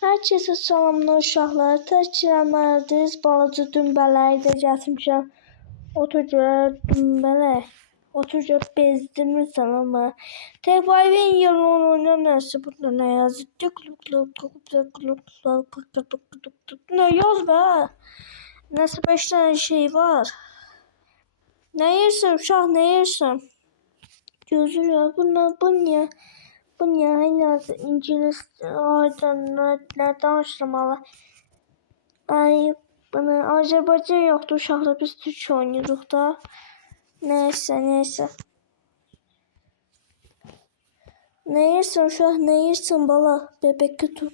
Herkese salamlar uşaqlar. Təkcə balaca dümbəlləri də gətirmişəm. Otur gör dümbələk. Otur gör bezdirmirsən amma. Tekvayven yolunu oynamıyorsa burada ne yazır? Ne yaz be? Nasıl 5 tane şey var? Ne yersin uşaq ne yersin? Gözür ya bu ne? Bu ne İngiliz ne danışmalı? Ay bana Azerbaycan yoktu uşaqlar biz Türkçe oynuyoruz da. Neyse. Ne yersin uşaq ne yersin bala bebek tut.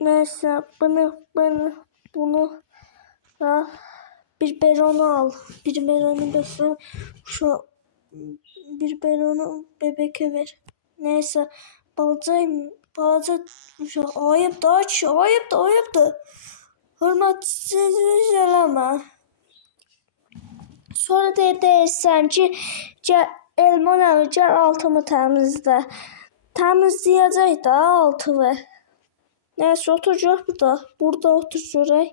Neyse bunu da bir beronu al. Bir beronu besle şu bir beronu bebeke ver. Neyse balaca uşaq ayıp da hürmetsizlik eləmə. Sonra deyirsən ki Elman əmi gəl altımı təmizlə. Təmizləyəcək də altımı. Neyse oturacaq burada. Burada otur görək.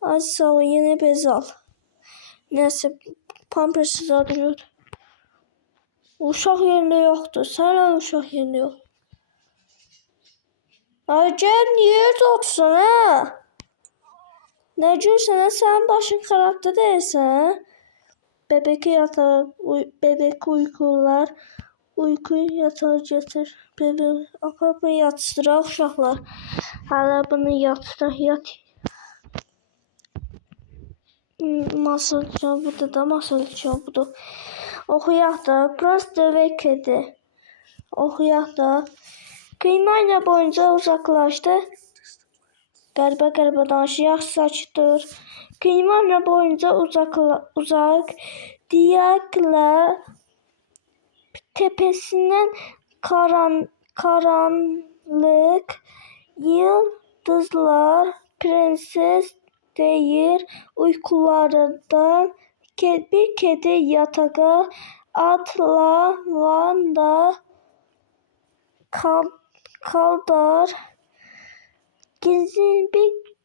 Ay sağ ol yeni bez al. Neyse pampersiz alıyor. Uşaq yerində yoxdur. Sən uşaq yerində yox. Ay gəl niyə otursan ha? Ne görsən ha? Sənin başın xarabda deyilsən. Bebek yatar, bebek uykular, uyku yatar getir. Bebek aparma yatıştıraq uşaqlar. Hələ bunu yat. Masalca burada da masalca budur. Oxuyaq da prosto ve kedi. Oxuyaq da kıymayla boyunca uzaklaştı. Qəribə danışır, yaxşı sakitdir. Kıymayla boyunca uzak diyakla tepesinden karanlık yıldızlar prenses deyir uykularından bir kedi yatağa atlavanda kaldar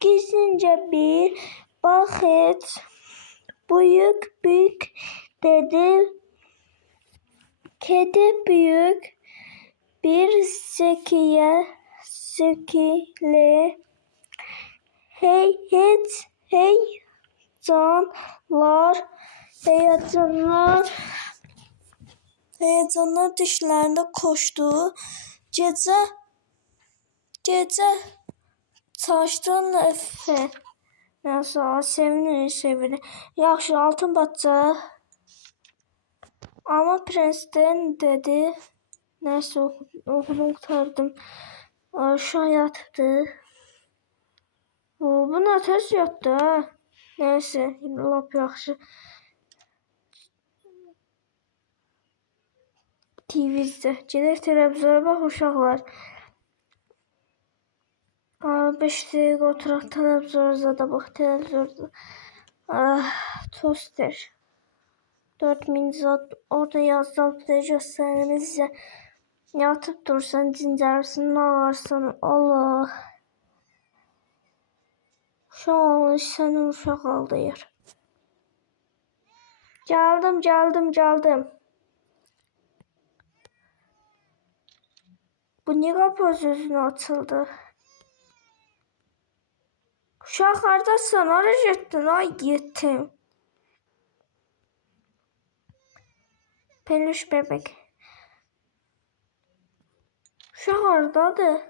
gizlince bir bakıt büyük dedi kedi büyük bir zekile heyecanlar dişlerinde koştu. Gece taştan efe. Nasıl sevinir. Yaxşı altın batacaq. Ama prensten dedi. Neyse okudum kurtardım. Aşağı yattı. Bu ateş yattı ha. Neyse lap yaxşı. TV'de. Gedək televizora bax uşaqlar. 5 dəqiqə oturaq televizorda da bax televizorda. Toster. 4000 zat orada yazılıb da göstərim sizə. Yatıp dursan cincərsin ağarsan Allah. Şu an səni uşaq aldayır. Gəldim. Bu niyə qapı özünə açıldı? Uşaq hardasan? Hara getdin? Ay yetim. Peluş bebek. Uşaq hardadır?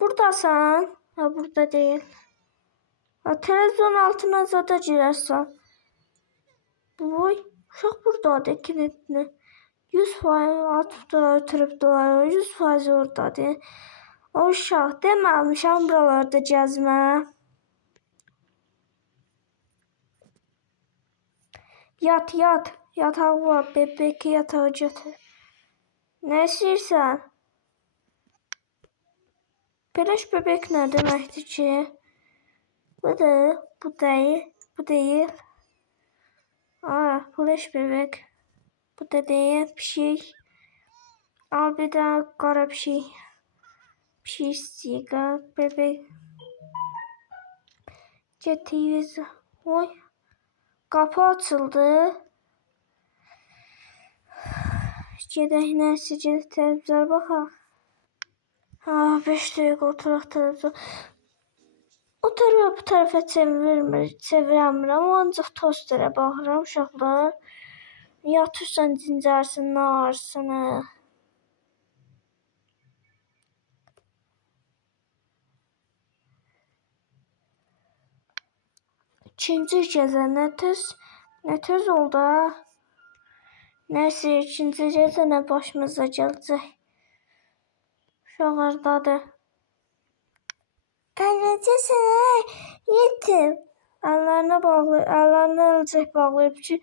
Buradasan? Ha burada değil. Ha, televizyon altına zada girərsən. Boy, uşaq buradadır kilitli. 100% atıp da ötürüb dolayı 100% oradadır. O uşaq deməmişəm buralarda gəzmə. Yat. Yatağı var. Bebek yatağı götür. Ne istəyirsən? Peluş bebek ne deməkdir ki? Bu değil. Peluş bebek. Bu da değil bir şey. Al bir daha qara bir şey. Pisliğe bebek. Getiyiz. Oy. Kapı açıldı. Gedək nəsə gedək televizora baxaq. Ha, 5 dəqiqə oturaq televizor. O tarafa bu tarafa çevirəmirəm. Ancaq tosterə baxıram uşaqlar. Yatırsan dincərsin, nə ağırsın, hə. İkinci gecə nə tez oldu, ha. Neyse, ikinci gecə nə başımıza gələcək. Uşaq hardadır? Necəsən? Yetim. Əllərini əlcək bağlayıb ki,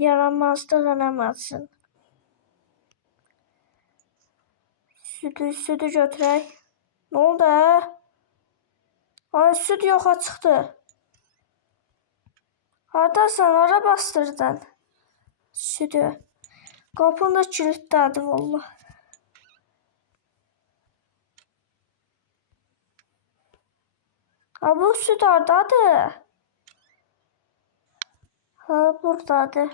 yaramazlıq eləməsin. Südü götürək. Nə oldu, hə? Ay, süd yoxa çıxdı. Hardasan, hara bastırdın? Südü. Qapını da kilitlədi, valla. Ha, bu süd hardadır? Ha, buradadır.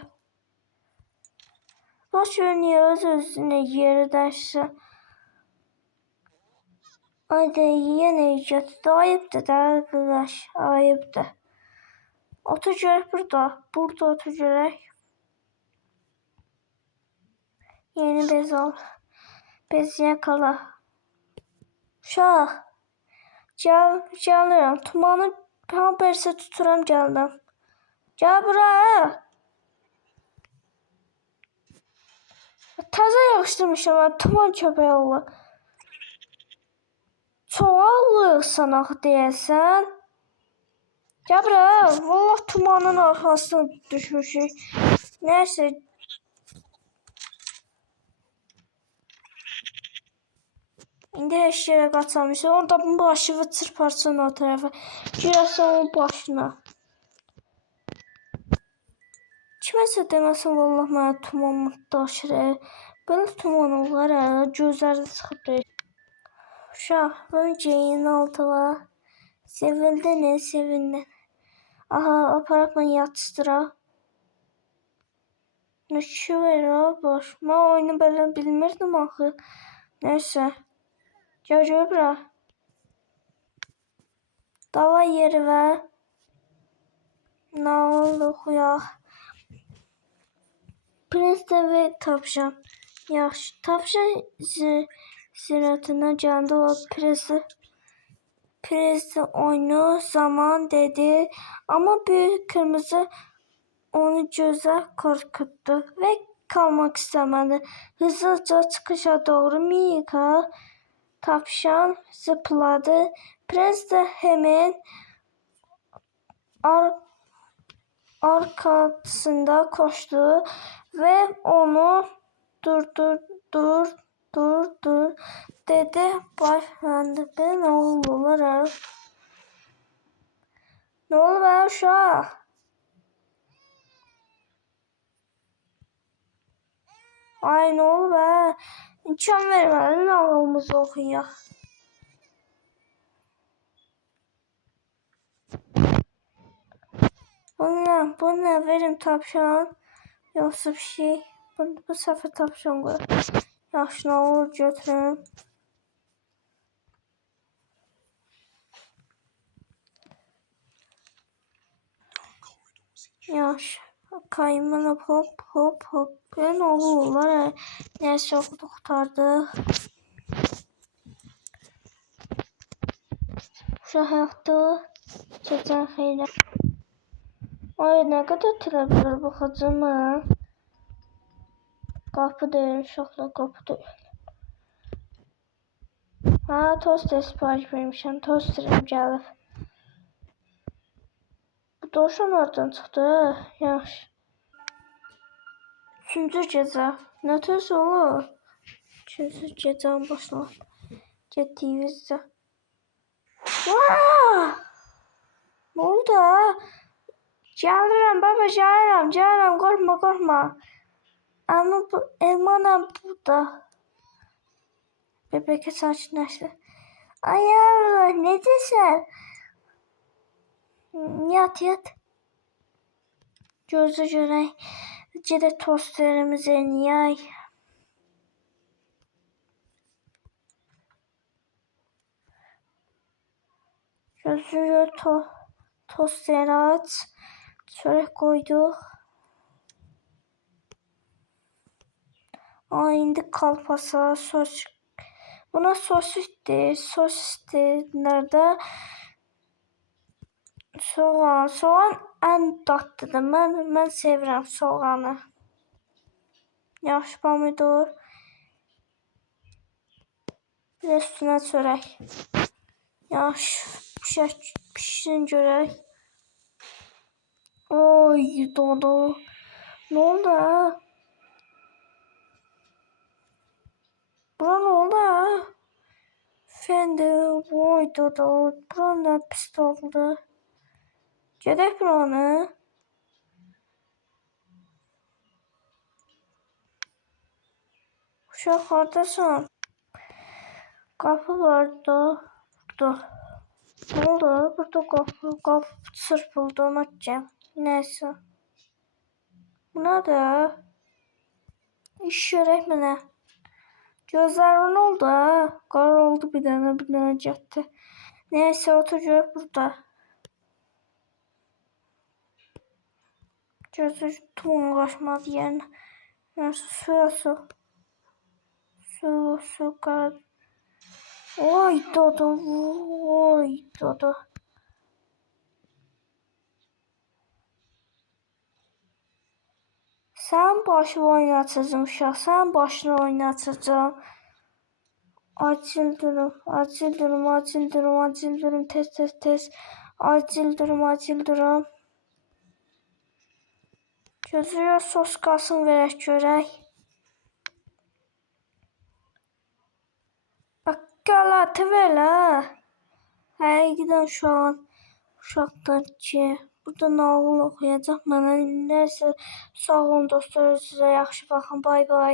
Baş niye öz-özünə yeri dəyişsə? Haydi, yenə götürdü. Ayıbdır da, arkadaş. Ayıbdır. Otur görək burada. Burada otur görək. Yeni bez al. Bez yakala. Uşaq. Gəlirəm. Tumanı pampersə tuturam, gəldim. Gəl buraya. Təzə yığışdırmışam, tuman köpəyi olur. Çoğalırsan axı deyəsən. Gəl buraya. Vallahi tumanın arxasına düşmüşük. Neyse. İndi heç yerə qaçamışıq. Orada başını çırparsın o tərəfə. Girəsən onun başına. Kiməsə deməsin, vallahi mənə tuman daşır. Belə tuman olar, gözləri çıxıb. Uşaq, önce yeni altıla. Sevildin, sevindin. Aha, aparaq mən yatışdıra. Nə ki ver, boş. Mən oyunu belə bilmirdim axı. Neyse. Gəl bura. Dava yeri ver. Nə oldu, xuyaq. Prensdə və tavşan. Yaxşı, tavşan zirətine gəldi, o prezdə oyunu zaman dedi. Ama bir kırmızı onu gözə korkuttu ve kalmak istemedi. Hızlıca çıkışa doğru Mika tavşan zıpladı. Prens de hemen arkasında koştu ve onu dur dedi. Başlandı. Ne oldular? Ne oldu be uşaq? Ay, ne oldu be? İmkan vermədin, ağlımızı oxuyaq. Bu ne? Verim tavşan. Yoksa bir şey. Bu sefer tavşan koy. Yaxşı, nə olur götürüm. Yaxşı. Kaymana hop. Ne olurlar? Neyse, oxudu, qurtardıq. Uşaq həyatda keçən xeylə. Ay, nə qədər televizor baxacağım mən. Qapı deyil, uşaqlar, qapı deyil. Ha, toster sipariş vermişəm, tosterim gəlib. Bu dovşan oradan çıxdı, yaxşı. Üçüncü gecə, nə tez olur? Üçüncü gecənin başına getdiyimizdə. Ne oldu ha? Gəlirəm baba, gəlirəm, qorxma. Ama bu elmanam burada. Bebek sakinləşdi. Ay necəsən? Yat yat. Gözlə görək. Gedək tosterimizi eləyək. Gözlə tosteri aç. Çörək koyduk. İndi kalpasa sos. Buna sosisdir. Sosisdir. Nerede? Soğan. Soğan ən dadlıdır. Mən sevirəm soğanı. Yaxşı pomidor. Bir də üstünə çörək. Yaxşı pişirin görək. Oy dodo. Ne oldu ha? Bura ne oldu ha? Fendi. Oy dodo. Bura ne pis oldu. Gedək buranı. Uşaq hardasan? Qapı var da. Burada. Ne oldu? Burada qapı çırpıldı. Ona gideceğim. Neyse. Bu nədir? İş görək mənə. Gözlərim ne oldu ha? Qara oldu bir dənə getdi. Neyse otur görək burada. Gözü tuğun qaçmadı yerinə. Neyse su qara. Oy dodo. Oy dodo. Sen başını oynatacağım uşaq. Sen başını oynatacağım. Acil durum. Tez. Acil durum. Gözlüyor sos qalsın verək görək. Bak qalatı ver ha. Həqiqdən uşaqdan ki. Burada nağıl oxuyacaq mənə. Nəysə sağ olun dostlar. Sizə yaxşı baxın. Bay bay.